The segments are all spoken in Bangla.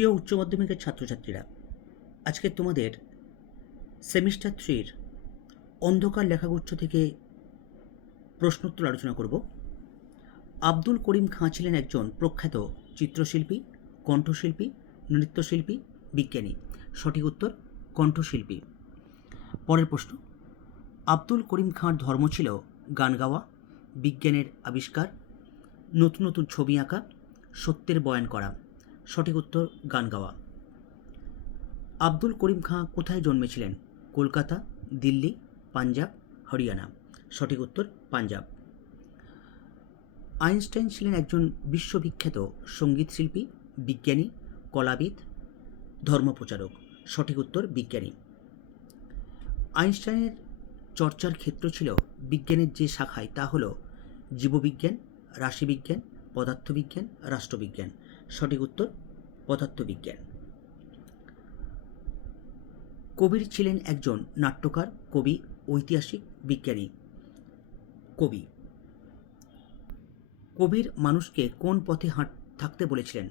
প্রিয় উচ্চ মাধ্যমিকের ছাত্রছাত্রীরা, আজকে তোমাদের সেমিস্টার 3-র অন্ধকার লেখাগুচ্ছ থেকে প্রশ্নোত্তর আলোচনা করব। আব্দুল করিম খাঁ ছিলেন একজন প্রখ্যাত চিত্রশিল্পী, কণ্ঠশিল্পী, নৃত্যশিল্পী, বিজ্ঞানী। সঠিক উত্তর কণ্ঠশিল্পী। পরের প্রশ্ন, আব্দুল করিম খাঁর ধর্ম ছিল গান গাওয়া, বিজ্ঞানের আবিষ্কার, নতুন নতুন ছবি আঁকা, সত্যের বয়ান করা। সঠিক উত্তর গান গাওয়া। আব্দুল করিম খাঁ কোথায় জন্মেছিলেন? কলকাতা, দিল্লি, পাঞ্জাব, হরিয়ানা। সঠিক উত্তর পাঞ্জাব। আইনস্টাইন ছিলেন একজন বিশ্ববিখ্যাত সঙ্গীতশিল্পী, বিজ্ঞানী, কলাবিদ, ধর্মপ্রচারক। সঠিক উত্তর বিজ্ঞানী। আইনস্টাইনের চর্চার ক্ষেত্র ছিল বিজ্ঞানের যে শাখায় তা হল জীববিজ্ঞান, রাশিবিজ্ঞান, পদার্থবিজ্ঞান, রাষ্ট্রবিজ্ঞান। সঠিক উত্তর পদার্থবিজ্ঞান। কবির ছিলেন একজন নাট্যকার, কবি, ঐতিহাসিক, বিজ্ঞানী। কবি। কবির মানুষকে কোন পথে থাকতে বলেছিলেন?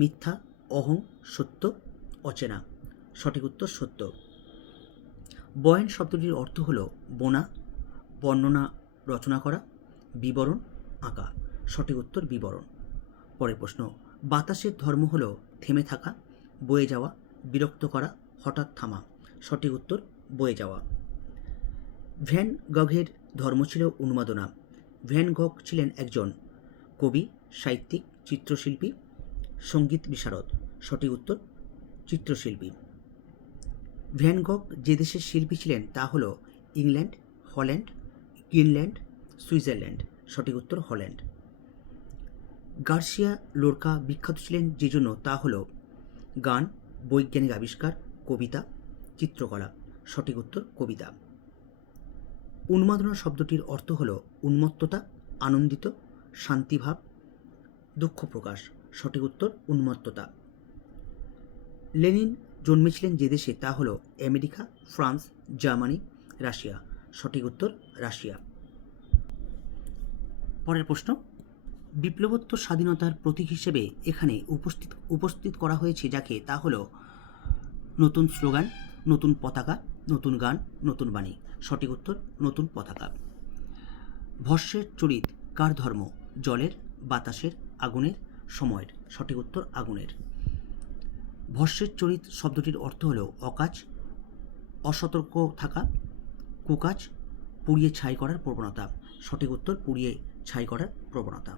মিথ্যা, অহং, সত্য, অচেনা। সঠিক উত্তর সত্য। বয়ান শব্দটির অর্থ হল বোনা, বর্ণনা রচনা করা, বিবরণ, আঁকা। সঠিক উত্তর বিবরণ। পরের প্রশ্ন, বাতাসের ধর্ম হল থেমে থাকা, বয়ে যাওয়া, বিরক্ত করা, হঠাৎ থামা। সঠিক উত্তর বয়ে যাওয়া। ভ্যান গঘের ধর্ম ছিল উন্মাদনা। ভ্যান গঘ ছিলেন একজন কবি, সাহিত্যিক, চিত্রশিল্পী, সঙ্গীত বিশারদ। সঠিক উত্তর চিত্রশিল্পী। ভ্যান গঘ যে দেশের শিল্পী ছিলেন তা হল ইংল্যান্ড, হল্যান্ড, গ্রিনল্যান্ড, সুইজারল্যান্ড। সঠিক উত্তর হল্যান্ড। গার্সিয়া লোরকা বিখ্যাত ছিলেন যে জন্য তা হল গান, বৈজ্ঞানিক আবিষ্কার, কবিতা, চিত্রকলা। সঠিক উত্তর কবিতা। উন্মাদনা শব্দটির অর্থ হল উন্মত্ততা, আনন্দিত, শান্তিভাব, দুঃখ প্রকাশ। সঠিক উত্তর উন্মত্ততা। লেনিন জন্মেছিলেন যে দেশে তা হল আমেরিকা, ফ্রান্স, জার্মানি, রাশিয়া। সঠিক উত্তর রাশিয়া। পরের প্রশ্ন, বিপ্লবোত্তর স্বাধীনতার প্রতীক হিসেবে এখানে উপস্থিত করা হয়েছে যাকে তা হল নতুন স্লোগান, নতুন পতাকা, নতুন গান, নতুন বাণী। সঠিক উত্তর নতুন পতাকা। ভস্মের চরিত কার ধর্ম? জলের, বাতাসের, আগুনের, সময়ের। সঠিক উত্তর আগুনের। ভস্মের চরিত শব্দটির অর্থ হল অকাজ, অসতর্ক থাকা, কুকাজ, পুড়িয়ে ছাই করার প্রবণতা। সঠিক উত্তর পুড়িয়ে ছাই করার প্রবণতা।